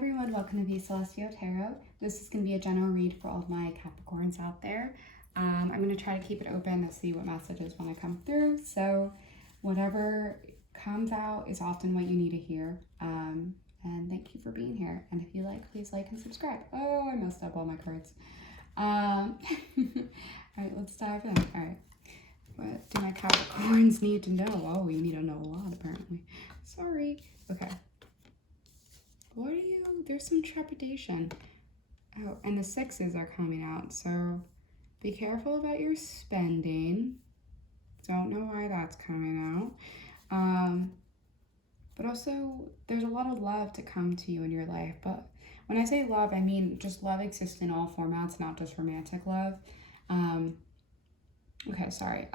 everyone, welcome to the Celestial Tarot. This is going to be a general read for all of my Capricorns out there. I'm going to try to keep it open to see what messages want to come through. So whatever comes out is often what you need to hear. And thank you for being here. And if you like, please like and subscribe. Oh, I messed up all my cards. All right, let's dive in. All right. What do my Capricorns need to know? Oh, you need to know a lot, apparently. Sorry. Okay. What are you? There's some trepidation. Oh, and the sixes are coming out, so be careful about your spending. Don't know why that's coming out. But also, there's a lot of love to come to you in your life. But when I say love, I mean just love exists in all formats, not just romantic love. Okay, sorry.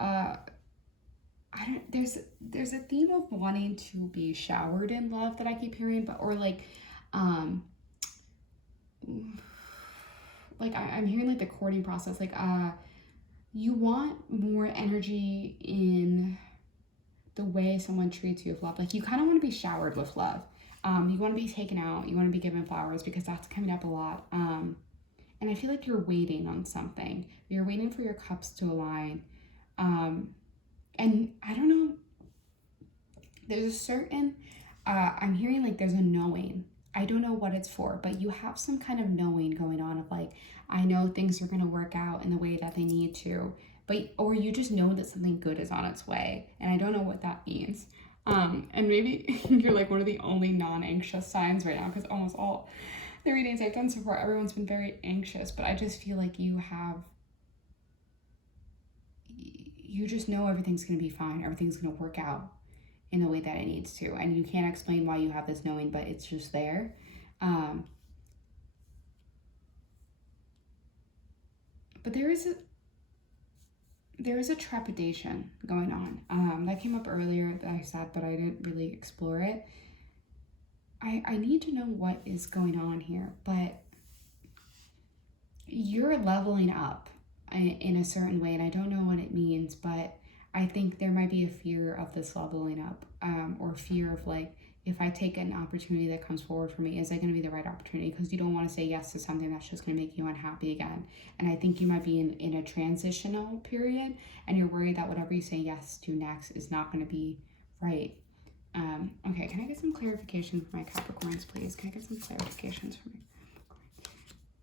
There's a theme of wanting to be showered in love that I keep hearing, but I'm hearing like the courting process, you want more energy in the way someone treats you with love. Like you kind of want to be showered with love. You want to be taken out, you want to be given flowers because that's coming up a lot. And I feel like you're waiting on something. You're waiting for your cups to align. And I don't know, there's a certain, I'm hearing like there's a knowing. I don't know what it's for, but you have some kind of knowing going on of like, I know things are going to work out in the way that they need to, or you just know that something good is on its way. And I don't know what that means. And maybe you're like one of the only non-anxious signs right now, because almost all the readings I've done so far, everyone's been very anxious, but I just feel like you just know everything's going to be fine. Everything's going to work out in the way that it needs to. And you can't explain why you have this knowing, but it's just there. But there is a trepidation going on. That came up earlier that I said, but I didn't really explore it. I need to know what is going on here, but you're leveling up in a certain way, and I don't know what it means, but I think there might be a fear of this leveling up, or fear of like, if I take an opportunity that comes forward for me, is it going to be the right opportunity? Because you don't want to say yes to something that's just going to make you unhappy again. And I think you might be in a transitional period, and you're worried that whatever you say yes to next is not going to be right. Okay, can I get some clarification for my Capricorns, please? Can I get some clarifications for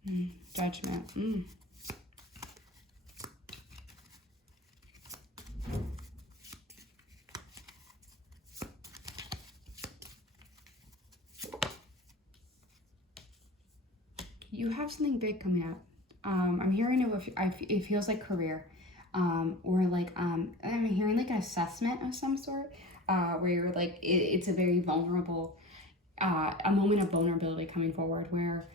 me? Judgment. You have something big coming up. I'm hearing it feels like career, or like I'm hearing like an assessment of some sort, where you're like it's a very vulnerable, a moment of vulnerability coming forward where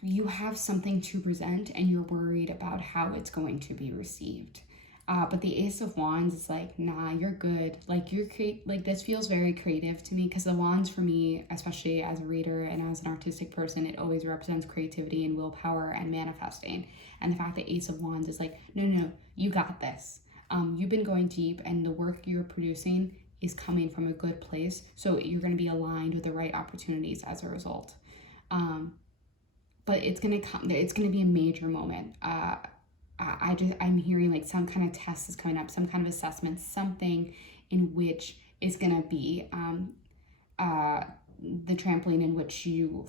you have something to present and you're worried about how it's going to be received. But the Ace of Wands is like, nah, you're good. Like this feels very creative to me, because the Wands for me, especially as a reader and as an artistic person, it always represents creativity and willpower and manifesting. And the fact that Ace of Wands is like, no, you got this. You've been going deep, and the work you're producing is coming from a good place. So you're going to be aligned with the right opportunities as a result. But it's going to come. It's going to be a major moment. I'm hearing like some kind of test is coming up, some kind of assessment, something in which is going to be the trampoline in which you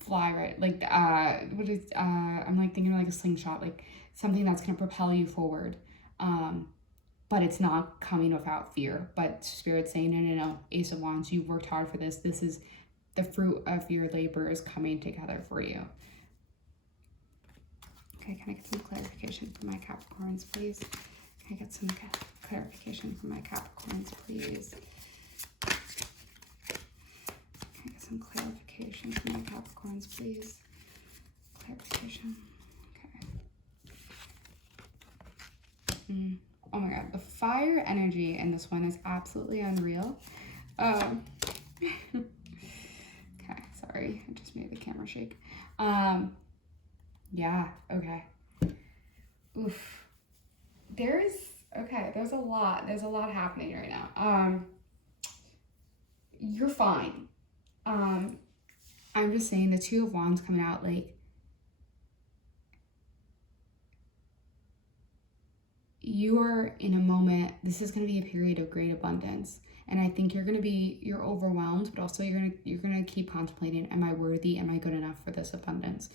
fly, right? Like, I'm like thinking of like a slingshot, like something that's going to propel you forward. But it's not coming without fear. But Spirit's saying, no, Ace of Wands, you've worked hard for this. This is the fruit of your labor is coming together for you. Okay, can I get some clarification for my Capricorns, please? Can I get some clarification for my Capricorns, please? Can I get some clarification for my Capricorns, please? Clarification. Okay. Oh my god, the fire energy in this one is absolutely unreal. Okay, sorry, I just made the camera shake. Yeah, okay. Oof. There's a lot happening right now. You're fine. I'm just saying the Two of Wands coming out, like, you are in a moment, this is going to be a period of great abundance. And I think you're overwhelmed, but also you're gonna keep contemplating, am I worthy? Am I good enough for this abundance?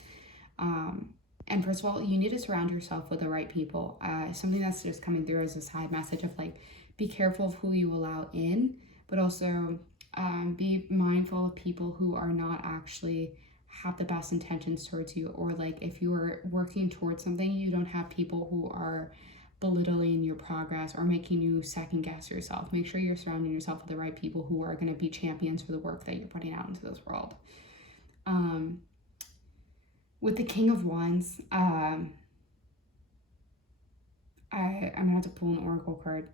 And first of all, you need to surround yourself with the right people. Something that's just coming through as a side message of like, be careful of who you allow in, but also be mindful of people who are not actually have the best intentions towards you, or like if you are working towards something, you don't have people who are belittling your progress or making you second guess yourself. Make sure you're surrounding yourself with the right people who are going to be champions for the work that you're putting out into this world. With the King of Wands, I'm gonna have to pull an oracle card.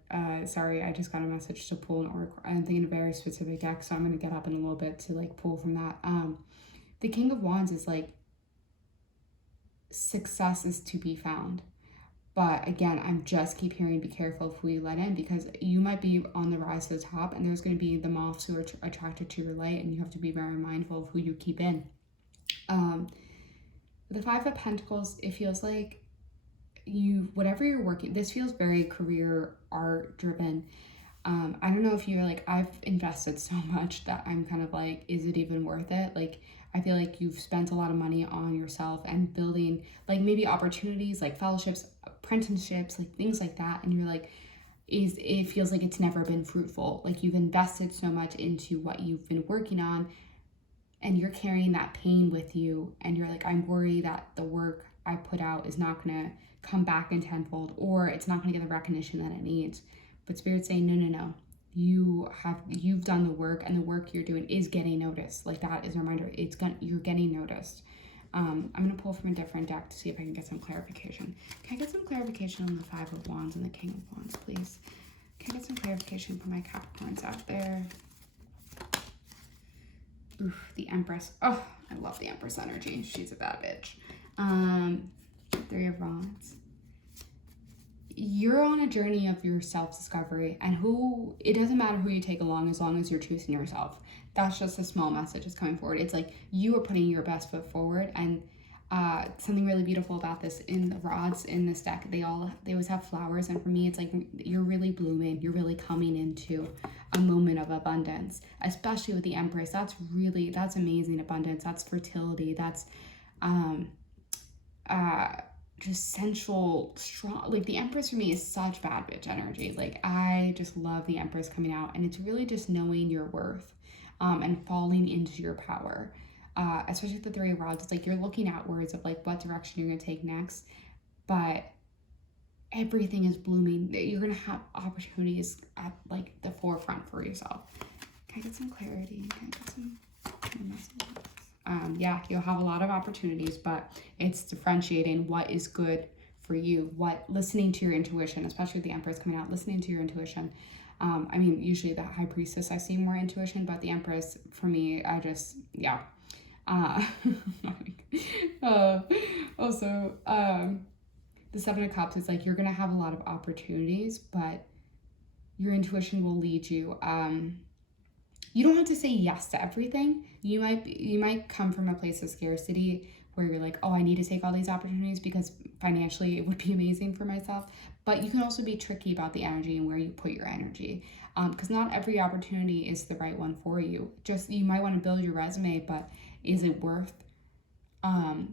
Sorry, I just got a message to pull an oracle. I'm thinking a very specific deck, so I'm gonna get up in a little bit to like pull from that. The King of Wands is like, success is to be found. But again, I'm just keep hearing, be careful of who you let in, because you might be on the rise to the top and there's going to be the moths who are attracted to your light, and you have to be very mindful of who you keep in. The Five of Pentacles, it feels like whatever you're working, this feels very career art driven. I don't know if you're like, I've invested so much that I'm kind of like, is it even worth it? Like, I feel like you've spent a lot of money on yourself and building like maybe opportunities like fellowships, apprenticeships, like things like that. And you're like, it feels like it's never been fruitful. Like you've invested so much into what you've been working on, and you're carrying that pain with you. And you're like, I'm worried that the work I put out is not going to come back in tenfold, or it's not going to get the recognition that it needs. But Spirit's saying, no. You've done the work, and the work you're doing is getting noticed. Like, that is a reminder. You're getting noticed. I'm going to pull from a different deck to see if I can get some clarification. Can I get some clarification on the Five of Wands and the King of Wands, please? Can I get some clarification for my Capricorns out there? Oof, the Empress. Oh, I love the Empress energy. She's a bad bitch. Three of Wands. You're on a journey of your self-discovery, and it doesn't matter who you take along as long as you're choosing yourself. That's just a small message that's coming forward. It's like you are putting your best foot forward. And something really beautiful about this, in the rods in this deck, they always have flowers, and for me it's like you're really blooming, you're really coming into a moment of abundance, especially with the Empress. That's amazing abundance. That's fertility. That's just sensual, strong. Like, the Empress for me is such bad bitch energy. Like, I just love the Empress coming out, and it's really just knowing your worth and falling into your power. Especially with the Three of Rods, it's like you're looking outwards of like what direction you're gonna take next, but everything is blooming. You're gonna have opportunities at like the forefront for yourself. Can I get some clarity? Can I get some messages? Yeah, you'll have a lot of opportunities, but it's differentiating what is good for you, listening to your intuition, especially with the Empress coming out, listening to your intuition. I mean, usually the High Priestess, I see more intuition, but the Empress, for me, also, the Seven of Cups is like, you're gonna have a lot of opportunities, but your intuition will lead you. You don't have to say yes to everything. You might come from a place of scarcity where you're like, oh, I need to take all these opportunities because financially it would be amazing for myself. But you can also be tricky about the energy and where you put your energy, because not every opportunity is the right one for you. You might want to build your resume, but is it worth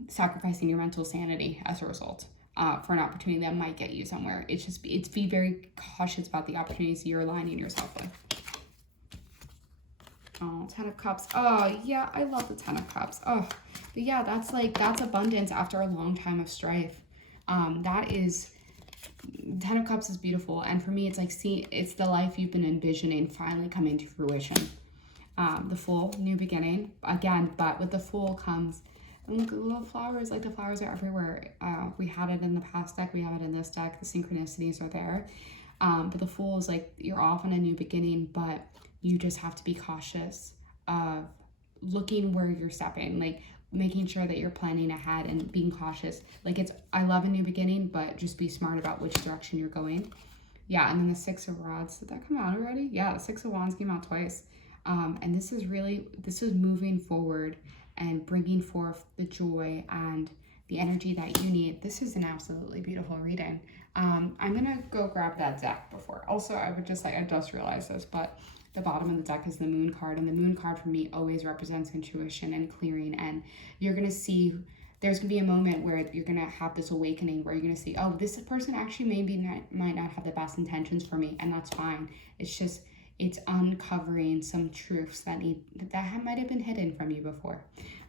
sacrificing your mental sanity as a result for an opportunity that might get you somewhere? It's be very cautious about the opportunities you're aligning yourself with. Oh, Ten of Cups. Oh, yeah, I love the Ten of Cups. Oh, but yeah, that's abundance after a long time of strife. Ten of Cups is beautiful. And for me, it's like, it's the life you've been envisioning finally coming to fruition. The Fool, new beginning. Again, but with the Fool comes, and look at the little flowers. Like, the flowers are everywhere. We had it in the past deck. We have it in this deck. The synchronicities are there. But the Fool is like, you're off on a new beginning, but you just have to be cautious of looking where you're stepping, like making sure that you're planning ahead and being cautious. Like, I love a new beginning, but just be smart about which direction you're going. Yeah, and then the Six of Rods, did that come out already? Yeah, the Six of Wands came out twice. And this is moving forward and bringing forth the joy and the energy that you need. This is an absolutely beautiful reading. I'm gonna go grab that deck before. Also, I would just I just realized this, but the bottom of the deck is the moon card, and the moon card for me always represents intuition and clearing. And you're gonna see there's gonna be a moment where you're gonna have this awakening where you're gonna see, oh, this person actually might not have the best intentions for me, and that's fine. It's uncovering some truths that might have been hidden from you before.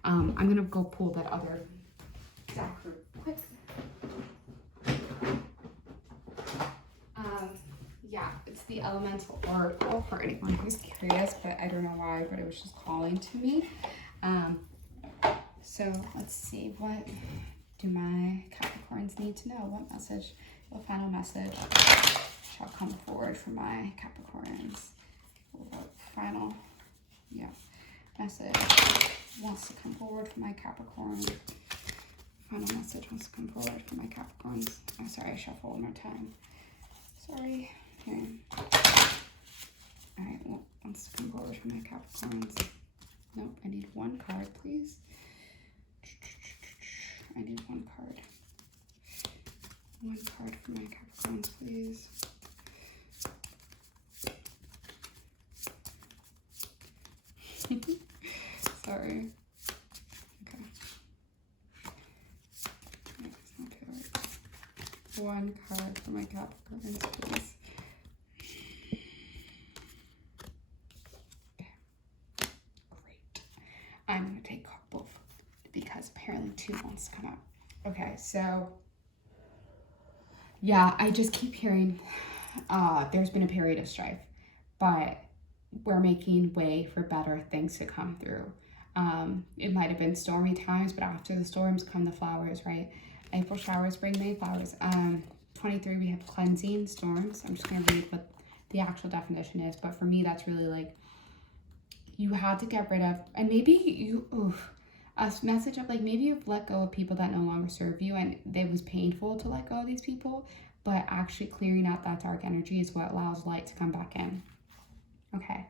I'm gonna go pull that other deck real quick. Yeah, it's the Elemental Oracle for anyone who's curious, but I don't know why, but it was just calling to me. So let's see, what do my Capricorns need to know? What message, what final message shall come forward for my Capricorns? What final, message wants to come forward for my Capricorn? Final message wants to come forward for my Capricorns. Oh, sorry, I shuffle one more time. Sorry. Here. Alright, well, wants to come forward for my Capricorns. Nope, I need one card, please. I need one card. One card for my Capricorns, please. Sorry. Okay. One card for my Capricorns, please. Okay. Great. I'm going to take both because apparently 2 wants to come out. Okay, so yeah, I just keep hearing there's been a period of strife, but we're making way for better things to come through. It might have been stormy times, but after the storms come the flowers, right? April showers bring May flowers. 23, we have cleansing storms. I'm just going to read what the actual definition is, but for me, that's really like you had to get rid of, and maybe a message of like maybe you've let go of people that no longer serve you, and it was painful to let go of these people, but actually clearing out that dark energy is what allows light to come back in. Okay.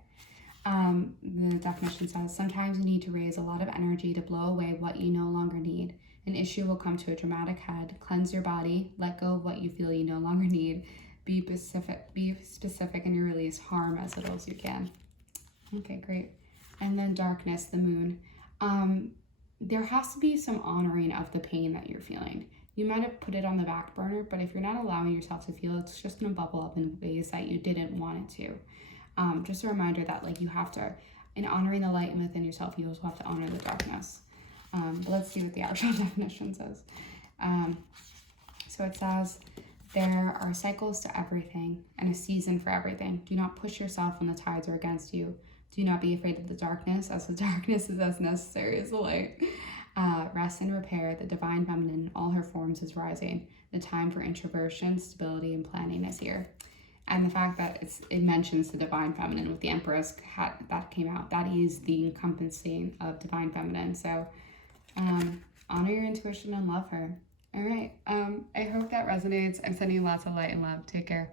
The definition says, sometimes you need to raise a lot of energy to blow away what you no longer need. An issue will come to a dramatic head. Cleanse your body. Let go of what you feel you no longer need. Be specific in your release. Harm as little as you can. Okay, great. And then darkness, the moon. There has to be some honoring of the pain that you're feeling. You might have put it on the back burner, but if you're not allowing yourself to feel it, it's just going to bubble up in ways that you didn't want it to. Just a reminder that like you have to, in honoring the light within yourself, you also have to honor the darkness. But let's see what the actual definition says. So it says, there are cycles to everything and a season for everything. Do not push yourself when the tides are against you. Do not be afraid of the darkness, as the darkness is as necessary as the light. Rest and repair, the divine feminine in all her forms is rising. The time for introversion, stability, and planning is here. And the fact that it mentions the divine feminine with the Empress that came out, that is the encompassing of divine feminine. So honor your intuition and love her. All right. I hope that resonates. I'm sending you lots of light and love. Take care.